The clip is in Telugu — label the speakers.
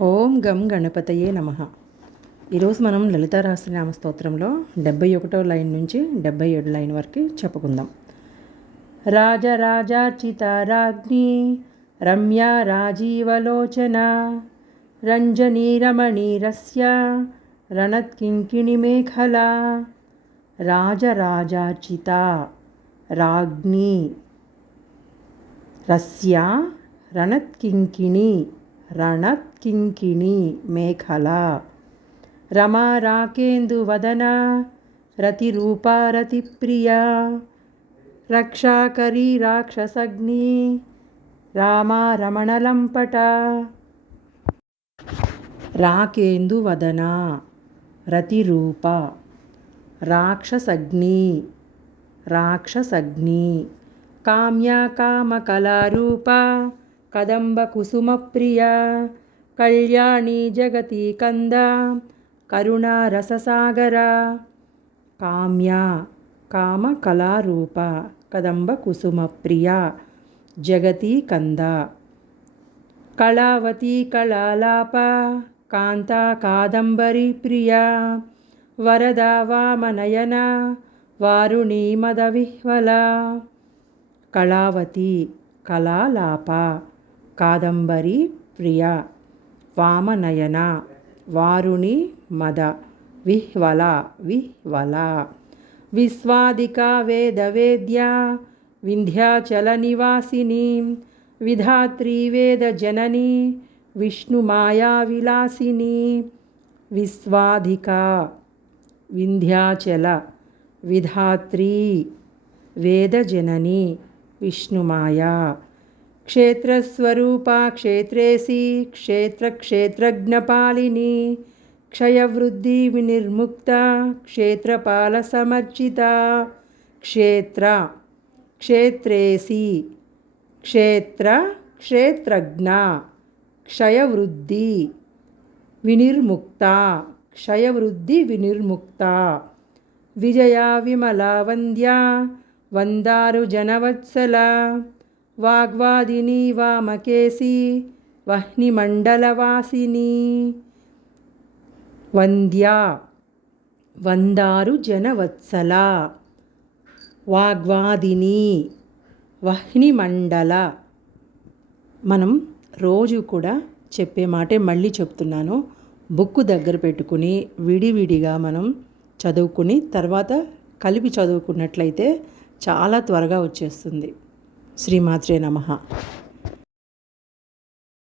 Speaker 1: ఓం గం గణపతయే నమ. ఈరోజు మనం లలిత సహస్రనామ స్తోత్రంలో డెబ్బై ఒకటో లైన్ నుంచి డెబ్బై ఏడు లైన్ వరకు చెప్పుకుందాం. రాజరాజార్చిత రాజ్ఞి రమ్య రాజీవలోచన రంజనీ రమణీరస్య రణత్కింకిణి మేఖల రాజరాజార్చిత రాజ్ఞి రస్య రణత్కింకిణి రణకింకిణి మేఖల రమా రాకేందువదన రతిరూపా రక్షాకరీ రాక్షసగ్ని రామా రమణలంపట రాకేందువదన రతిరూప రాక్షసగ్ని రాక్షసగ్ని కామ్యా కామకళారూప కదంబ కదంబకుసుమప్రియా కళ్యాణి జగతి కంద కరుణారససాగర కామ్య కామకళారూప కదంబకుసుమప్రియ జగతి కంద. కళావతి కళాలాప కాంత కాదంబరి ప్రియ వరదా వామనయన వారుణీ మదవిహ్వల కళావతి కళాలాప. కాదంబరి ప్రియ వామనయన వారుణి మద విహ్వల విహ్వల. విశ్వాదిక వేదవేద్య వింధ్యాచల నివాసిని విధాత్రి వేదజనని విష్ణుమాయా విలాసిని. విశ్వాధిక వింధ్యాచల విధాత్రి వేదజనని విష్ణుమాయా క్షేత్రస్వరూపా క్షేత్రేసి క్షేత్రక్షేత్రజ్ఞపాలిని క్షయవృద్ధి వినిర్ముక్త క్షేత్రపాల సమర్చిత క్షేత్ర క్షేత్రేసి క్షేత్ర క్షేత్రజ్ఞ క్షయవృద్ధి వినిర్ముక్త క్షయవృద్ధి వినిర్ముక్త విజయా విమలా వంద్యా వందారు జనవత్సల వాగ్వాదిని వామకేసి వహ్నిమండలవాసిని. వంద్యా వందారు జనవత్సల. వాగ్వాదిని వహ్నిమండల. మనం రోజు కూడా చెప్పే మాటే మళ్ళీ చెప్తున్నాను. బుక్ దగ్గర పెట్టుకుని విడివిడిగా మనం చదువుకుని తర్వాత కలిపి చదువుకున్నట్లయితే చాలా త్వరగా వచ్చేస్తుంది. శ్రీమాత్రే నమ